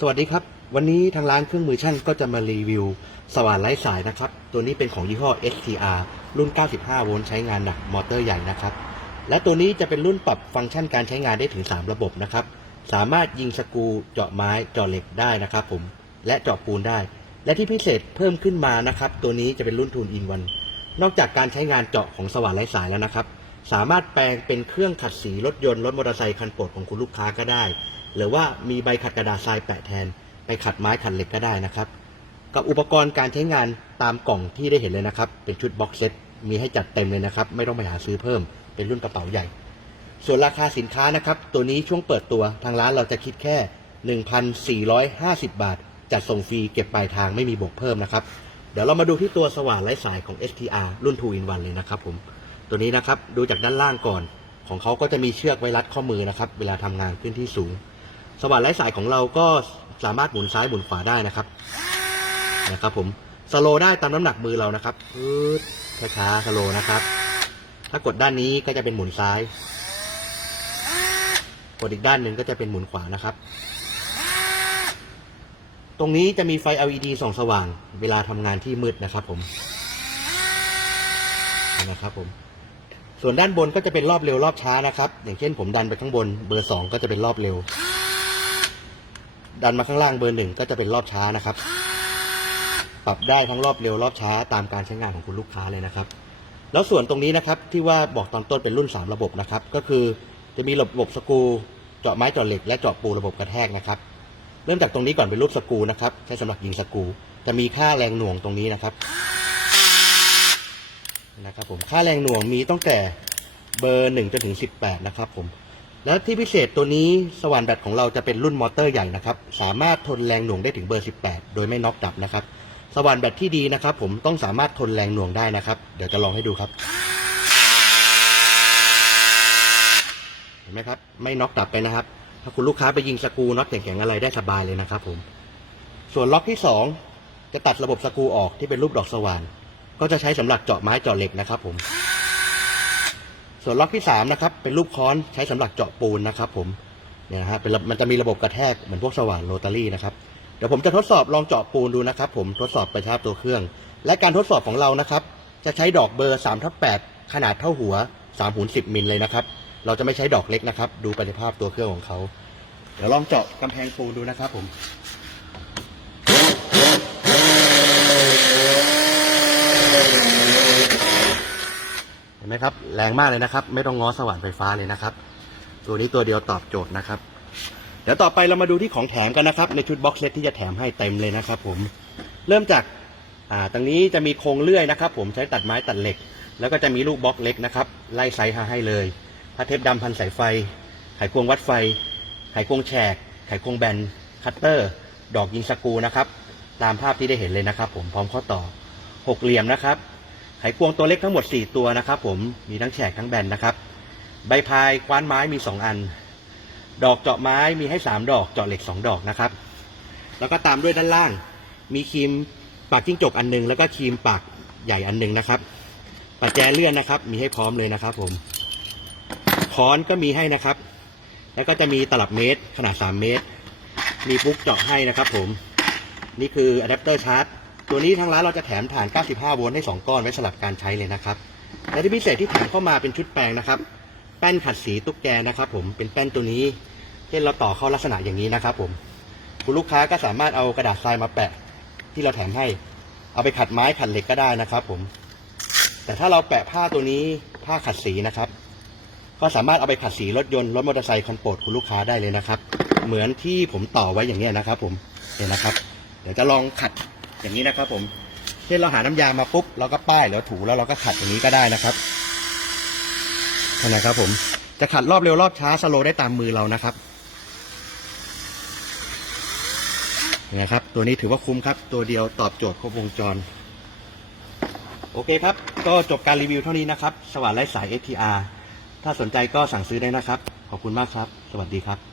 สวัสดีครับ วันนี้ทางร้านเครื่องมือช่างก็จะมารีวิว สว่านไร้สายนะครับ ตัวนี้เป็นของยี่ห้อ STR รุ่น 95 โวลต์ใช้งานหนักมอเตอร์ใหญ่นะครับ และตัวนี้จะเป็นรุ่นปรับฟังก์ชันการใช้งานได้ถึง 3 ระบบนะครับ สามารถยิงสกูเจาะไม้เจาะเหล็กได้นะครับผมและเจาะปูนได้ และที่พิเศษเพิ่มขึ้นมานะครับ ตัวนี้จะเป็นรุ่นทูนอินวัน นอกจากการใช้งานเจาะของสว่านไร้สายแล้วนะครับ สามารถแปลงเป็นเครื่องขัดสีรถยนต์รถมอเตอร์ไซค์คันโปรดของคุณลูกค้าก็ได้ หรือว่ามีใบขัดกระดาษทรายแปะแทน ไปขัดไม้ขัดเหล็กก็ได้นะครับ กับอุปกรณ์การใช้งานตามกล่องที่ได้เห็นเลยนะครับ เป็นชุดบ็อกเซตมีให้จัดเต็มเลยนะครับ ไม่ต้องไปหาซื้อเพิ่ม เป็นรุ่นกระเป๋าใหญ่ ส่วนราคาสินค้านะครับ ตัวนี้ช่วงเปิดตัวทางร้านเราจะคิดแค่ 1,450 บาท จัดส่งฟรีเก็บปลายทางไม่มีบวกเพิ่มนะครับ เดี๋ยวเรามาดูที่ตัวสว่านไร้สายของ STR รุ่น 2 in 1เลยนะครับผม ตัวนี้นะครับดูจากด้านล่างก่อน ของเขาก็จะมีเชือกไว้รัดข้อมือนะครับ เวลาทำงานขึ้นที่สูง สว่านไร้สายของเราก็สามารถหมุนซ้ายหมุนขวาได้นะครับนะครับ ผมสโลได้ตามน้ำหนักมือเรานะครับพืดช้าๆสโลนะครับ ถ้ากดด้านนี้ก็จะเป็นหมุนซ้าย กดอีกด้านหนึ่งก็จะเป็นหมุนขวานะครับ ตรงนี้จะมีไฟ LED ส่องสว่าง เวลาทำงานที่มืดนะครับผมนะครับผม ส่วนด้านบนก็จะเป็นรอบเร็วรอบช้านะครับ อย่างเช่นผมดันไปข้างบนเบอร์สองก็จะเป็นรอบเร็ว ดันมาข้างล่างเบอร์หนึ่งก็จะเป็นรอบช้านะครับ ปรับได้ทั้งรอบเร็วรอบช้าตามการใช้งานของคุณลูกค้าเลยนะครับ แล้วส่วนตรงนี้นะครับที่ว่าบอกตอนต้นเป็นรุ่น 3 ระบบนะครับ ก็คือจะมีระบบสกูเจาะไม้เจาะเหล็กและเจาะปูระบบกระแทกนะครับ เริ่มจากตรงนี้ก่อนเป็นรูปสกูนะครับใช้สำหรับยิงสกูจะมีค่าแรงหน่วงตรงนี้นะครับ นะครับผมค่าแรงหน่วงมีตั้งแต่เบอร์1จนถึง18นะครับผมแล้วที่พิเศษตัวนี้สว่านแบตของเราจะเป็นรุ่นมอเตอร์ใหญ่นะครับ สามารถทนแรงหน่วงได้ถึงเบอร์ 18 โดยไม่น็อกดับนะครับ สว่านแบตที่ดีนะครับ ผมต้องสามารถทนแรงหน่วงได้นะครับ เดี๋ยวจะลองให้ดูครับ เห็นไหมครับ ไม่น็อกดับไปนะครับ ถ้าคุณลูกค้าไปยิงสกูน็อตแข็งๆอะไรได้สบายเลยนะครับ ผม ส่วนล็อกที่ 2 จะตัดระบบสกูออกที่เป็นรูปดอกสว่าน ก็จะใช้สำหรับเจาะไม้เจาะเหล็กนะครับ ผม ส่วนล็อกที่สามนะครับ เป็นรูปค้อนใช้สำหรับเจาะปูนนะครับ ผมเนี่ยนะฮะเป็นมันจะมีระบบกระแทกเหมือนพวกสว่านโรตารี่นะครับเดี๋ยวผมจะทดสอบลองเจาะปูนดูนะครับ ผมทดสอบไประชาบตัวเครื่อง และการทดสอบของเรานะครับ จะใช้ดอกเบอร์3ทับ8ขนาดเท่าหัว3หู10มิลเลยนะครับ เราจะไม่ใช้ดอกเล็กนะครับ ดูประสิทธิภาพตัวเครื่องของเขาเดี๋ยวลองเจาะกำแพงปูนดูนะครับผม เห็น ไหมครับแรงมากเลยนะครับ ไม่ต้องง้อสว่านไฟฟ้าเลยนะครับ ตัวนี้ตัวเดียวตอบโจทย์นะครับ เดี๋ยวต่อไปเรามาดูที่ของแถมกันนะครับ ในชุดบ็อกเซตที่จะแถมให้เต็มเลยนะครับ ผมเริ่มจากอ่าตรงนี้จะมีโครงเลื่อยนะครับ ผมใช้ตัดไม้ตัดเหล็ก แล้วก็จะมีลูกบล็อกเล็กนะครับไล่ไซส์ให้เลยผ้าเทปดำพันสายไฟ ไขควงวัดไฟ ไขควงแฉก ไขควงแบน คัตเตอร์ ดอกยิงสกูนะครับ ตามภาพที่ได้เห็นเลยนะครับ ผมพร้อมข้อต่อหกเหลี่ยมนะครับ ไขควงตัวเล็กทั้งหมด 4 ตัวนะครับผมมีทั้งแฉกทั้งแบนนะครับ ใบพายคว้านไม้มี 2 อัน ดอกเจาะไม้มีให้ 3 ดอกเจาะเหล็ก 2 ดอกนะครับ แล้วก็ตามด้วยด้านล่าง มีครีมปากจิ้งจกอันหนึง แล้วก็ครีมปากใหญ่อันหนึงนะครับปัจแจเลื่อนนะครับ มีให้พร้อมเลยนะครับ ผมค้อนก็มีให้นะครับ แล้วก็จะมีตลับเมตรขนาด 3 เมตร มีปุ๊กเจาะให้นะครับ ผม นี่คืออะแดปเตอร์ชาร์จ ตัวนี้ทางร้านเราจะแถมฐาน 95 โวลต์ให้ 2 ก้อนไว้สลับการใช้เลยนะครับ และที่พิเศษที่แถมเข้ามาเป็นชุดแปลงนะครับ แป้นขัดสีตุ๊กแกนะครับผมเป็นแป้นตัวนี้เช่นเราต่อเข้าลักษณะอย่างนี้นะครับ ผมคุณลูกค้าก็สามารถเอากระดาษทรายมาแปะ ที่เราแถมให้ เอาไปขัดไม้ขัดเหล็กก็ได้นะครับ ผม แต่ถ้าเราแปะผ้าตัวนี้ผ้าขัดสีนะครับ ก็สามารถเอาไปขัดสีรถยนต์รถมอเตอร์ไซค์คันโปรดคุณลูกค้าได้เลยนะครับ เหมือนที่ผมต่อไว้อย่างนี้นะครับ ผมเห็นนะครับ เดี๋ยวจะลองขัด อย่างนี้นะครับผมเช่นเราหาน้ำยามาปุ๊บเราก็ป้ายแล้วถูแล้วเราก็ขัดอย่างนี้ก็ได้นะครับนะครับผมจะขัดรอบเร็วรอบช้าสโลได้ตามมือเรานะครับยังไงครับ ตัวนี้ถือว่าคุ้มครับ ตัวเดียวตอบโจทย์ครบวงจร โอเคครับ ก็จบการรีวิวเท่านี้นะครับ สว่านไร้สาย FTR ถ้าสนใจก็สั่งซื้อได้นะครับ ขอบคุณมากครับ สวัสดีครับ